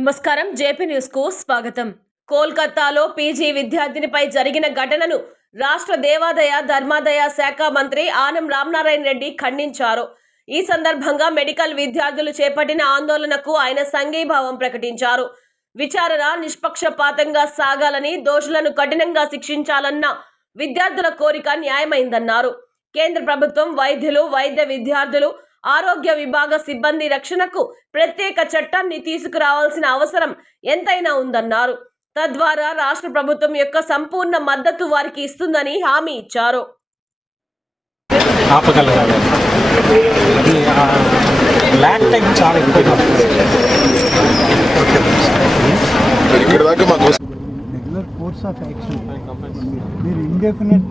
నమస్కారం. జేపీ న్యూస్కు స్వాగతం. కోల్కతాలో పీజీ విద్యార్థినిపై జరిగిన ఘటనను రాష్ట్ర దేవాదాయ ధర్మాదాయ శాఖ మంత్రి ఆనం రామనారాయణ రెడ్డి ఖండించారు. ఈ సందర్భంగా మెడికల్ విద్యార్థులు చేపట్టిన ఆందోళనకు ఆయన సంఘీభావం ప్రకటించారు. విచారణ నిష్పక్షపాతంగా సాగాలని దోషులను కఠినంగా శిక్షించాలన్న విద్యార్థుల కోరిక న్యాయమైందన్నారు. కేంద్ర ప్రభుత్వం వైద్యులు వైద్య విద్యార్థులు ఆరోగ్య విభాగ సిబ్బంది రక్షణకు ప్రత్యేక చట్టాన్ని తీసుకురావాల్సిన అవసరం ఎంతైనా ఉందన్నారు. తద్వారా రాష్ట్ర ప్రభుత్వం యొక్క సంపూర్ణ మద్దతు వారికి ఇస్తుందని హామీ ఇచ్చారు. రెగ్యులర్ కోర్స్ ఆఫ్ యాక్షన్ మీరు ఇండెఫినెట్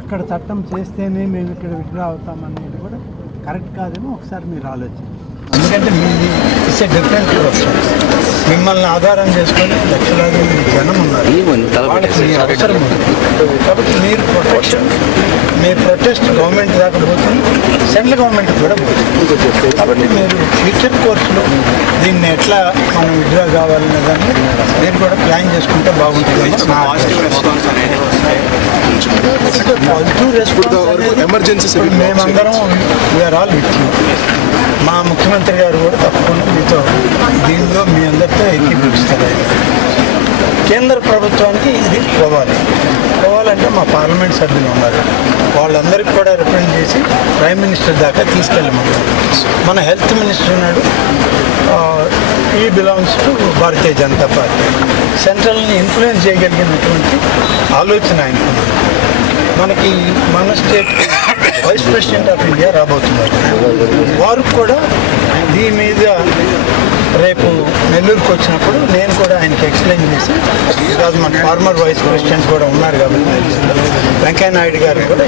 అక్కడ చట్టం చేస్తేనే మేము ఇక్కడ విత్డ్రా అవుతాం అనేది కూడా కరెక్ట్ కాదేమో ఒకసారి మీరు ఆలోచించండి. ఎందుకంటే మీది ఇట్స్ ఎ డిఫరెంట్ మిమ్మల్ని ఆధారం చేసుకొని లక్షలాది మంది జనం ఉన్నారు. కాబట్టి మీరు ప్రొటెక్షన్ మీ ప్రొటెస్ట్ గవర్నమెంట్ దాకా పోతుంది. సెంట్రల్ గవర్నమెంట్ కూడా కాబట్టి మీరు ఫ్యూచర్ కోర్సులో దీన్ని ఎట్లా మనం విత్డ్రా కావాలనే దాన్ని మీరు కూడా ప్లాన్ చేసుకుంటే బాగుంటుంది పాజిటివ్ రెస్పాన్స్ ఎమర్జెన్సీ మేమందరం వీఆర్ ఆల్ విత్ మా ముఖ్యమంత్రి గారు కూడా తప్పకుండా మీతో దీనిలో మీ అందరితో ఆయన. కేంద్ర పోవాలంటే మా పార్లమెంట్ సభ్యులు ఉన్నారు. వాళ్ళందరికీ కూడా రిప్రజెంట్ చేసి ప్రైమ్ మినిస్టర్ దాకా తీసుకెళ్ళమన్నారు. మన హెల్త్ మినిస్టర్ ఉన్నాడు. ఈ belongs to Bharatiya Janata Party. సెంట్రల్ని influence చేయగలిగినటువంటి ఆలోచన ఆయనకు మనకి మన state vice president of India రాబోతున్నారు. వారు కూడా దీని మీద రేపు నెల్లూరుకు వచ్చినప్పుడు నేను కూడా ఆయనకి ఎక్స్ప్లెయిన్ చేసి ఈరోజు మన ఫార్మర్ వైస్ ప్రెసిడెంట్ కూడా ఉన్నారు కాబట్టి వెంకయ్య నాయుడు గారు కూడా